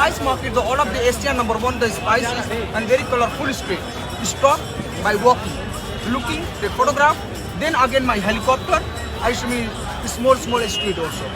spice market, the all of the Asia #1, the spices and very colorful street. Stop by walking, looking, the photograph. Then again my helicopter. I show me small street also.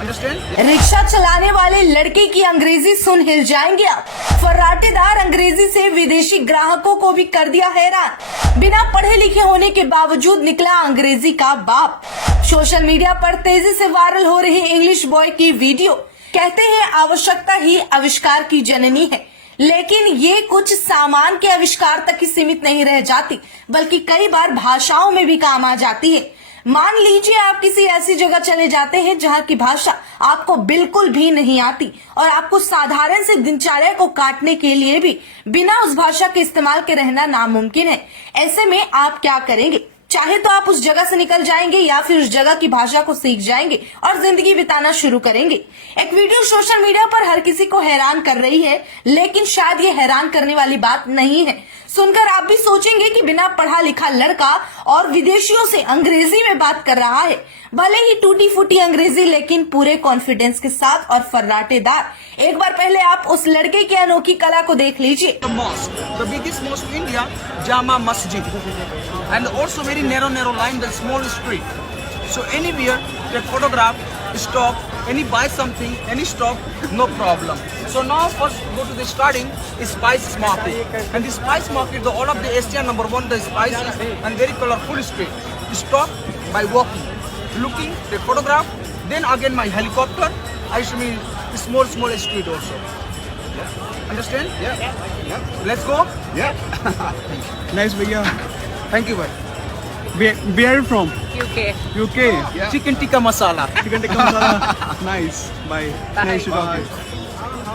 Understand? Rickshaw चलाने वाले लड़के की अंग्रेजी सुन हिल जाएंगे आप। फर्राटेदार अंग्रेजी से विदेशी ग्राहकों को भी कर दिया हैरान। बिना पढ़े लिखे होने के बावजूद निकला अंग्रेजी का बाप। सोशल मीडिया पर तेजी से वायरल हो रही इंग्लिश बॉय की वीडियो। कहते हैं आवश्यकता ही आविष्कार की जननी है, लेकिन ये कुछ सामान के आविष्कार तक ही सीमित नहीं रह जाती, बल्कि कई बार भाषाओं में भी काम आ जाती है। मान लीजिए आप किसी ऐसी जगह चले जाते हैं जहाँ की भाषा आपको बिल्कुल भी नहीं आती और आपको साधारण से दिनचर्या को काटने के लिए भी बिना उस भाषा के इस्तेमाल के रहना नामुमकिन है। ऐसे में आप क्या करेंगे? चाहे तो आप उस जगह से निकल जाएंगे या फिर उस जगह की भाषा को सीख जाएंगे और जिंदगी बिताना शुरू करेंगे। एक वीडियो सोशल मीडिया पर हर किसी को हैरान कर रही है, लेकिन शायद ये हैरान करने वाली बात नहीं है। सुनकर आप भी सोचेंगे कि बिना पढ़ा लिखा लड़का और विदेशियों से अंग्रेजी में बात कर रहा है। भले ही टूटी फूटी अंग्रेजी, लेकिन पूरे कॉन्फिडेंस के साथ और फर्राटेदार। एक बार पहले आप उस लड़के की अनोखी कला को देख लीजिए। The mosque, the biggest mosque in India, Jama Masjid, and also very narrow line, the small street. So anywhere, take photograph, stop, any buy something, any stop, no problem. So now first go to the starting spice market, and the spice market, the all of the Asia #1, the spices and very colorful street. Stop by walking, looking, take photograph. Then again my helicopter. I show me small street also. Understand? Yeah. Let's go. Yeah. Nice भैया. Thank you, bhai. Where are you from? UK. Yeah. Chicken tikka masala. Chicken tikka masala. Nice. Bye. Nice to talk to you.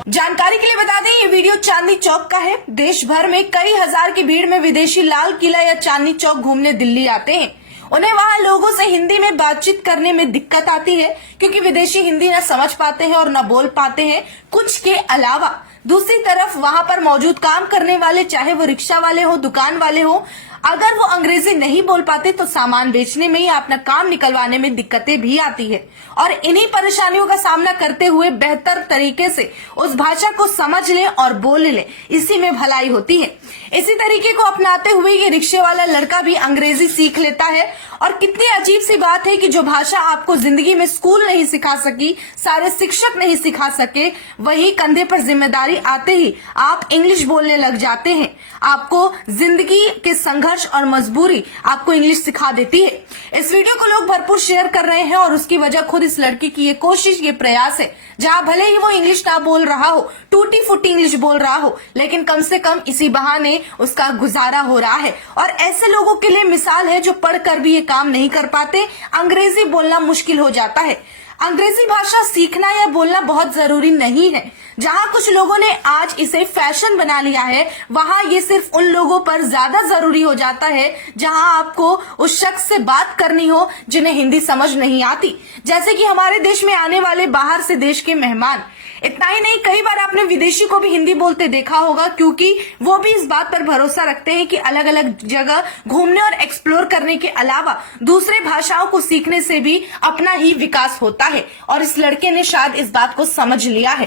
जानकारी के लिए बता दें, ये video Chandni Chowk का है। देश भर में कई हजार की भीड़ में विदेशी लाल किला या चांदनी चौक घूमने दिल्ली आते हैं। उन्हें वहाँ लोगों से हिंदी में बातचीत करने में दिक्कत आती है, क्योंकि विदेशी हिंदी न समझ पाते हैं और न बोल पाते हैं कुछ के अलावा। दूसरी तरफ वहाँ पर मौजूद काम करने वाले, चाहे वो रिक्शा वाले हो, दुकान वाले हो, अगर वो अंग्रेजी नहीं बोल पाते तो सामान बेचने में या अपना काम निकलवाने में दिक्कतें भी आती है। और इन्हीं परेशानियों का सामना करते हुए बेहतर तरीके से उस भाषा को समझ लें और बोल लें, इसी में भलाई होती है। इसी तरीके को अपनाते हुए ये रिक्शे वाला लड़का भी अंग्रेजी सीख लेता है। और कितनी अजीब सी बात है कि जो भाषा आपको जिंदगी में स्कूल नहीं सिखा सकी, सारे शिक्षक नहीं सिखा सके, वही कंधे पर जिम्मेदारी आते ही आप इंग्लिश बोलने लग जाते हैं। आपको जिंदगी के संघर्ष और मजबूरी आपको इंग्लिश सिखा देती है। इस वीडियो को लोग भरपूर शेयर कर रहे हैं और उसकी वजह खुद इस लड़की की ये कोशिश, ये प्रयास है। जहाँ भले ही वो इंग्लिश ना बोल रहा हो, टूटी फूटी इंग्लिश बोल रहा हो, लेकिन कम से कम इसी बहाने उसका गुजारा हो रहा है। और ऐसे लोगों के लिए मिसाल है जो पढ़कर भी ये काम नहीं कर पाते, अंग्रेजी बोलना मुश्किल हो जाता है। अंग्रेजी भाषा सीखना या बोलना बहुत जरूरी नहीं है। जहाँ कुछ लोगों ने आज इसे फैशन बना लिया है, वहाँ ये सिर्फ उन लोगों पर ज्यादा जरूरी हो जाता है जहाँ आपको उस शख्स से बात करनी हो जिन्हें हिंदी समझ नहीं आती। जैसे कि हमारे देश में आने वाले बाहर से देश के मेहमान। इतना ही नहीं, कई बार आपने विदेशी को भी हिंदी बोलते देखा होगा, क्योंकि वो भी इस बात पर भरोसा रखते हैं कि अलग अलग जगह घूमने और एक्सप्लोर करने के अलावा दूसरे भाषाओं को सीखने से भी अपना ही विकास होता है। और इस लड़के ने शायद इस बात को समझ लिया है।